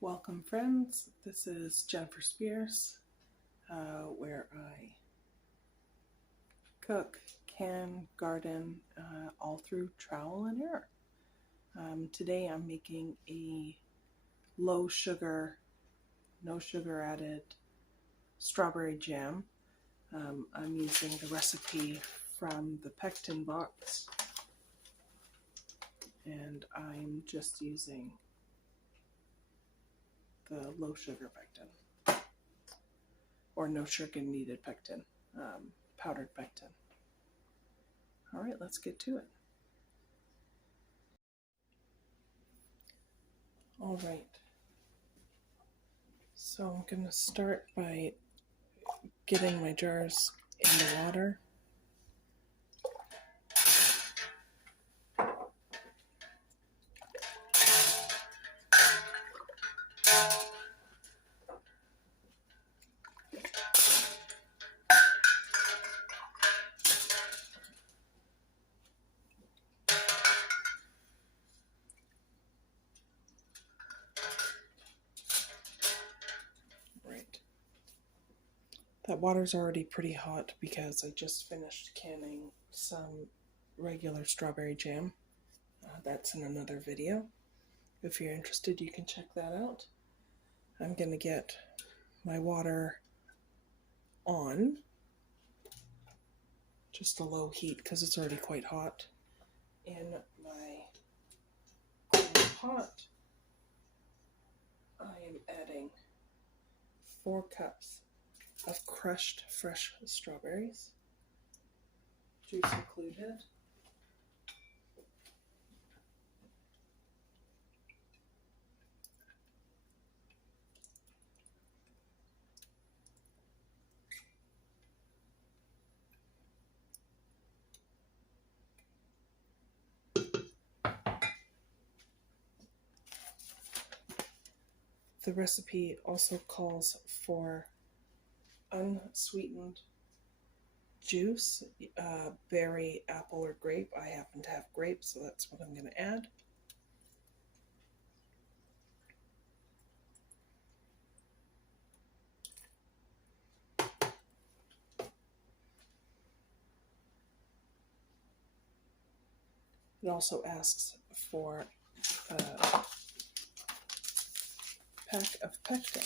Welcome friends, this is Jennifer Spears, where I cook, can, garden, all through trial and error. Today I'm making a low sugar, no sugar added strawberry jam. I'm using the recipe from the pectin box, and I'm just using the low sugar pectin, or no sugar needed pectin, powdered pectin. All right, let's get to it. All right, so I'm going to start by getting my jars in the water. That water's already pretty hot because I just finished canning some regular strawberry jam. That's in another video. If you're interested, you can check that out. I'm going to get my water on, just a low heat because it's already quite hot. In my pot, I am adding 4 cups of crushed fresh strawberries, juice included. The recipe also calls for unsweetened juice, berry, apple, or grape. I happen to have grape, so that's what I'm going to add. It also asks for a pack of pectin.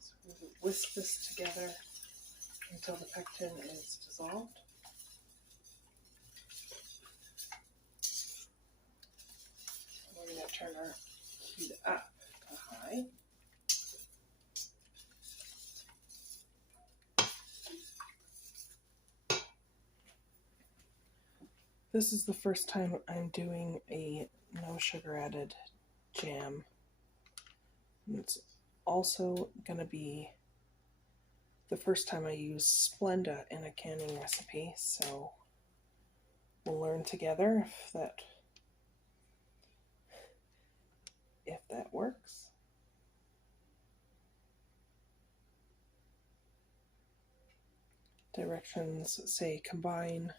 So we whisk this together until the pectin is dissolved. We're going to turn our heat up to high. This is the first time I'm doing a no sugar added jam. And it's also going to be the first time I use Splenda in a canning recipe, so we'll learn together if that works. Directions say combine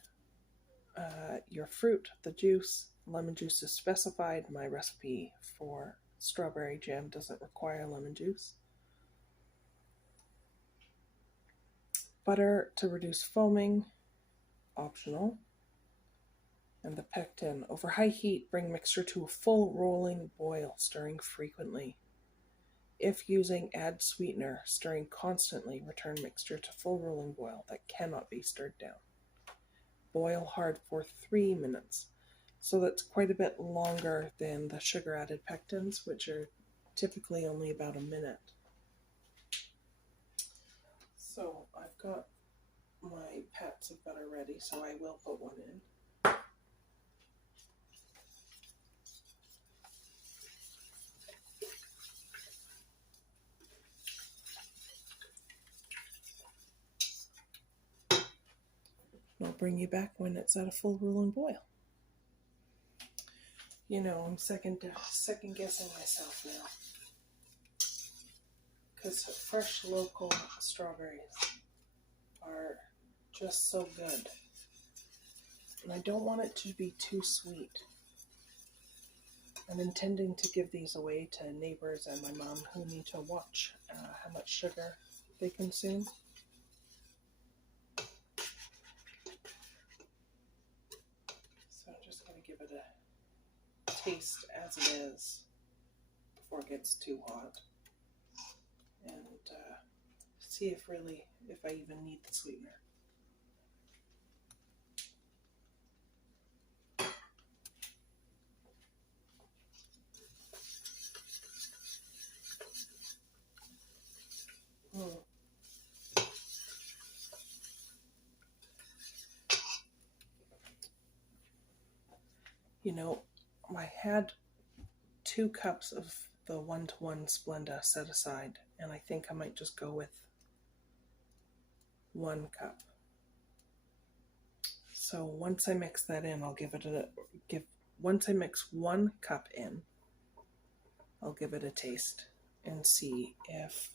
your fruit, the juice. Lemon juice is specified. My recipe for strawberry jam doesn't require lemon juice. Butter to reduce foaming, optional. And the pectin. Over high heat, bring mixture to a full rolling boil, stirring frequently. If using, add sweetener, stirring constantly. Return mixture to full rolling boil that cannot be stirred down. Boil hard for 3 minutes. So that's quite a bit longer than the sugar added pectins, which are typically only about a minute. So I've got my pats of butter ready, so I will put one in. I'll bring you back when it's at a full rolling boil. You know, I'm second guessing myself now. because fresh local strawberries are just so good. And I don't want it to be too sweet. I'm intending to give these away to neighbors and my mom who need to watch how much sugar they consume. So I'm just going to give it a taste as it is before it gets too hot. And see if I even need the sweetener. You know, I had 2 cups of the 1-to-1 Splenda set aside, and I think I might just go with 1 cup. So once I mix that in, I'll once I mix 1 cup in, I'll give it a taste and see if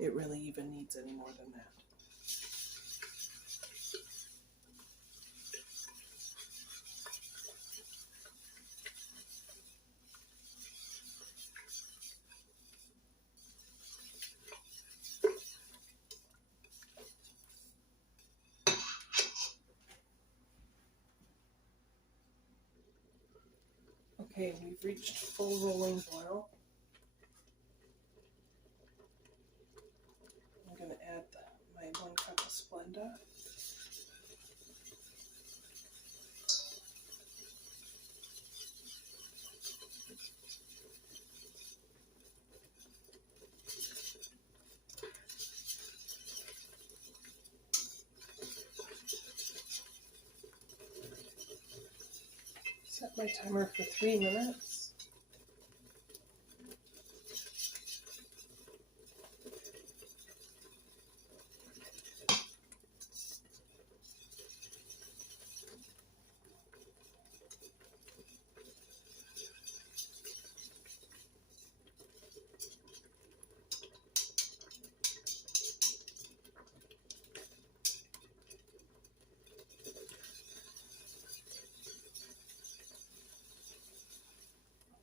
it really even needs any more than that. Okay, we've reached full rolling boil. I'm going to add my 1 cup of Splenda. Set my timer for 3 minutes.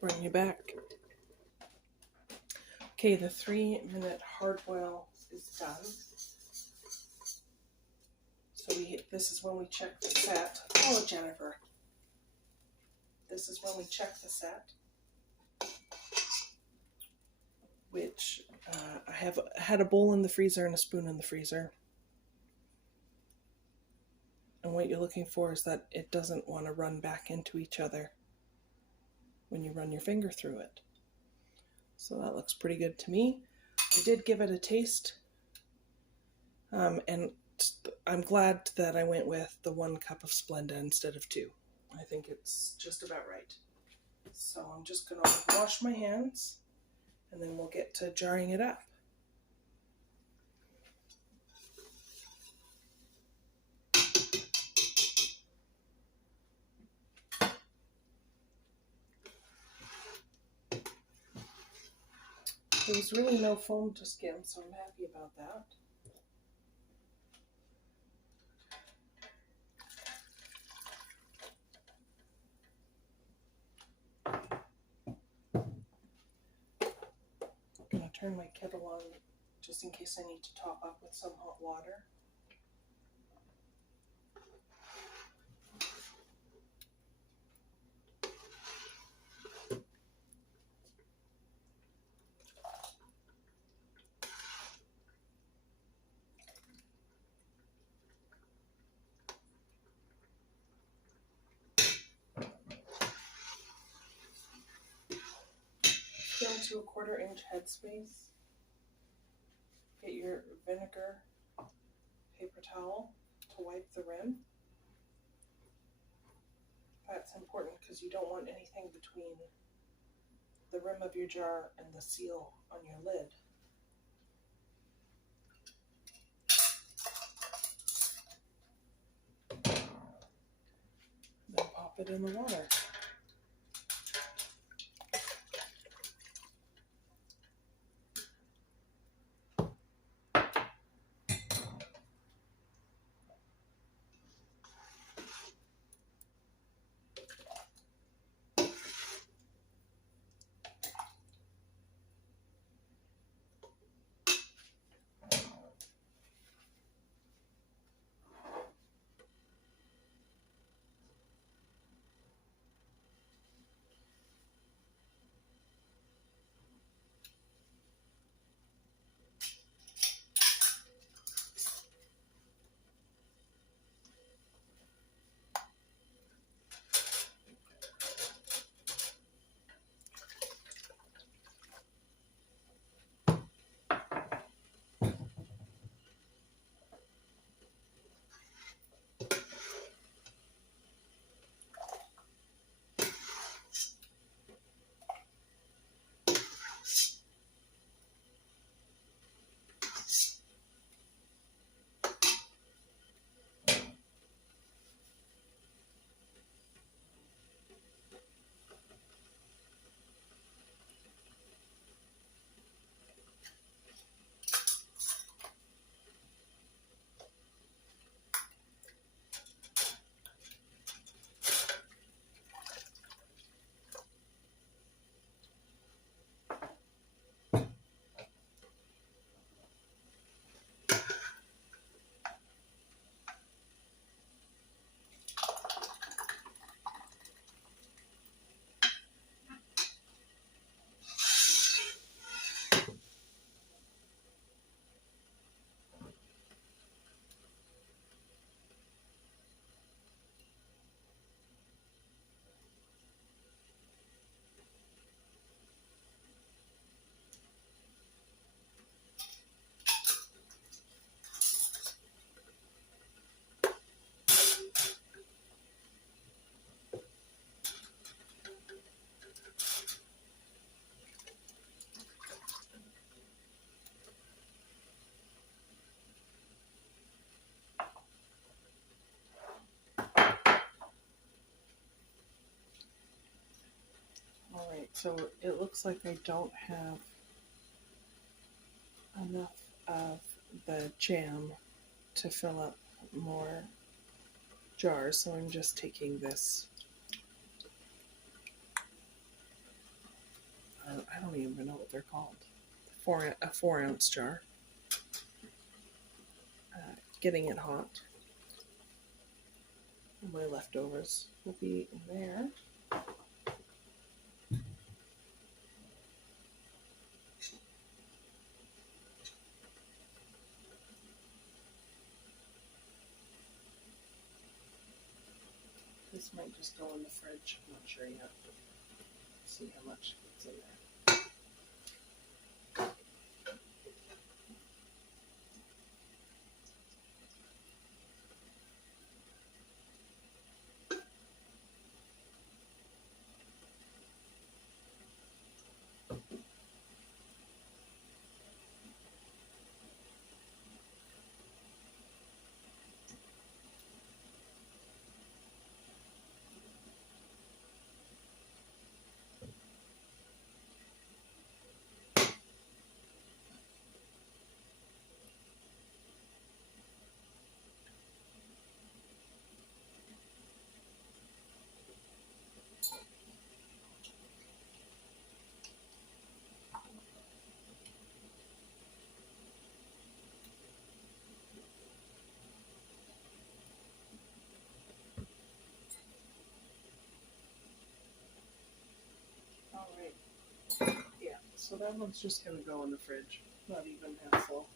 Bring you back. Okay, the 3-minute hard boil is done. So this is when we check the set. Oh, Jennifer. This is when we check the set, which I had a bowl in the freezer and a spoon in the freezer. And what you're looking for is that it doesn't want to run back into each other when you run your finger through it. So that looks pretty good to me. I did give it a taste, and I'm glad that I went with the 1 cup of Splenda instead of 2. I think it's just about right. So I'm just going to wash my hands, and then we'll get to jarring it up. There was really no foam to skim, so I'm happy about that. I'm going to turn my kettle on just in case I need to top up with some hot water. Go into a 1/4-inch headspace. Get your vinegar paper towel to wipe the rim. That's important because you don't want anything between the rim of your jar and the seal on your lid. Then pop it in the water. So it looks like I don't have enough of the jam to fill up more jars, so I'm just taking this. I don't even know what they're called. A 4 ounce jar. Getting it hot. My leftovers will be in there. This might just go in the fridge. I'm not sure yet. See how much is in there. All right. Yeah, so that one's just going to go in the fridge. Not even half full.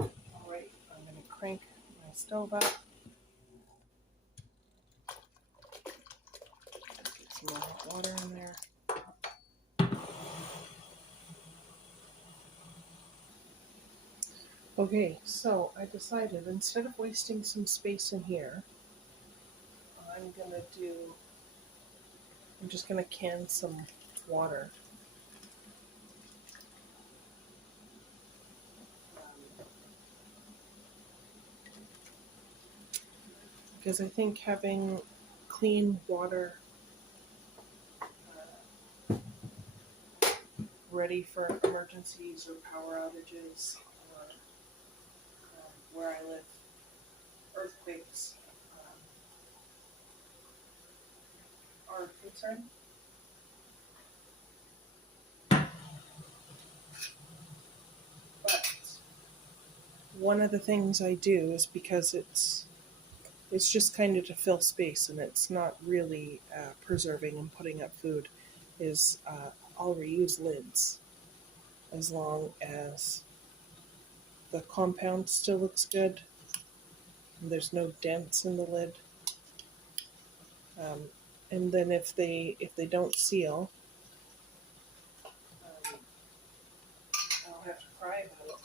All right, I'm going to crank my stove up. Get some more hot water in there. Okay, so I decided instead of wasting some space in here, I'm just gonna can some water. Because I think having clean water ready for emergencies or power outages, or where I live, earthquakes are a concern. But one of the things I do is because it's just kind of to fill space and it's not really preserving and putting up food, is I'll reuse lids as long as the compound still looks good and there's no dents in the lid. And then if they don't seal, I'll have to cry about it.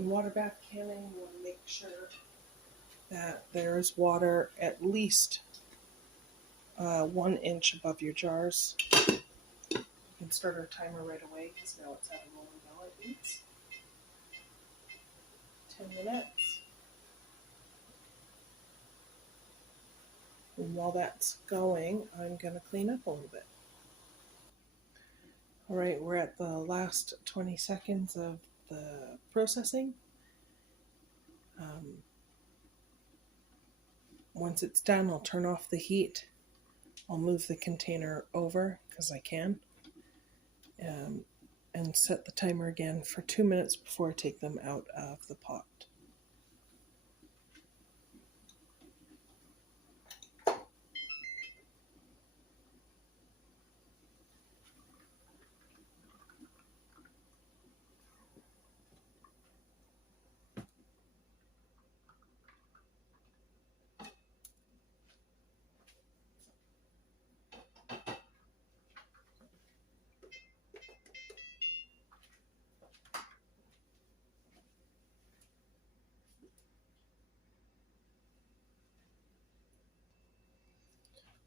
When water bath canning, you want to make sure that there's water at least 1 inch above your jars. You can start our timer right away because now it's at a rolling bell. It beats 10 minutes. And while that's going, I'm going to clean up a little bit. All right, we're at the last 20 seconds of the processing. Once it's done, I'll turn off the heat. I'll move the container over because I can, and set the timer again for 2 minutes before I take them out of the pot.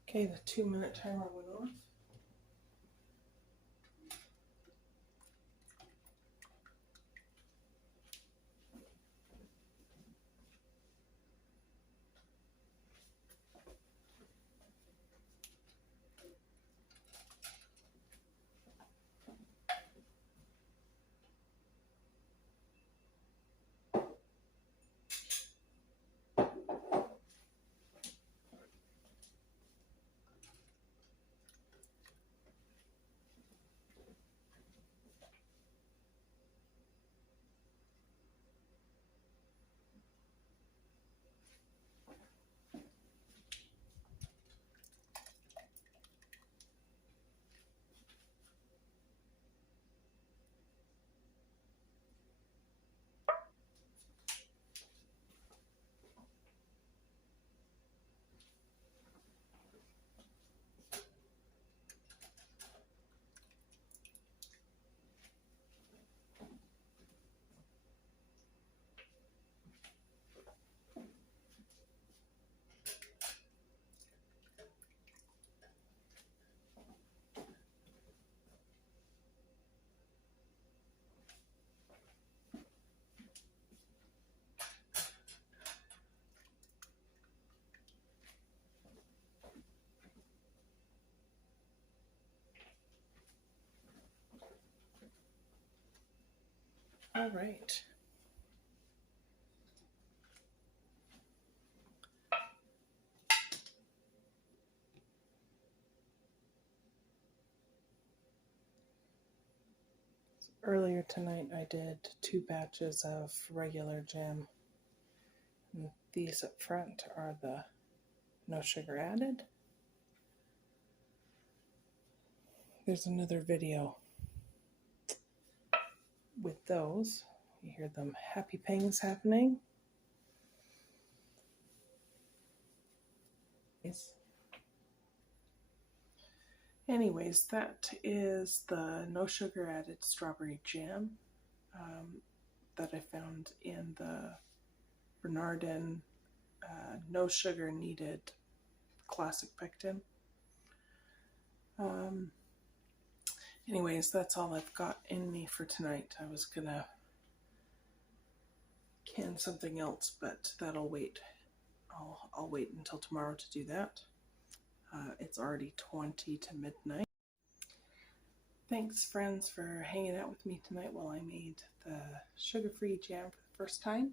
Okay, the 2-minute timer went off. All right. Earlier tonight I did 2 batches of regular jam. And these up front are the no sugar added. There's another video with those. You hear them happy pangs happening. Anyways, that is the no sugar added strawberry jam that I found in the Bernardin no sugar needed classic pectin. Anyways, that's all I've got in me for tonight. I was gonna can something else, but that'll wait. I'll wait until tomorrow to do that. It's already 20 to midnight. Thanks, friends, for hanging out with me tonight while I made the sugar-free jam for the first time.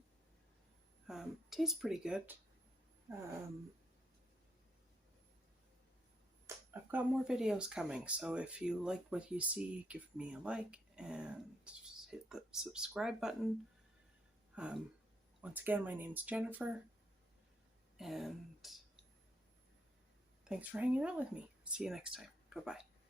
Tastes pretty good. I've got more videos coming, so if you like what you see, give me a like and hit the subscribe button. Once again, my name's Jennifer, and thanks for hanging out with me. See you next time. Bye-bye.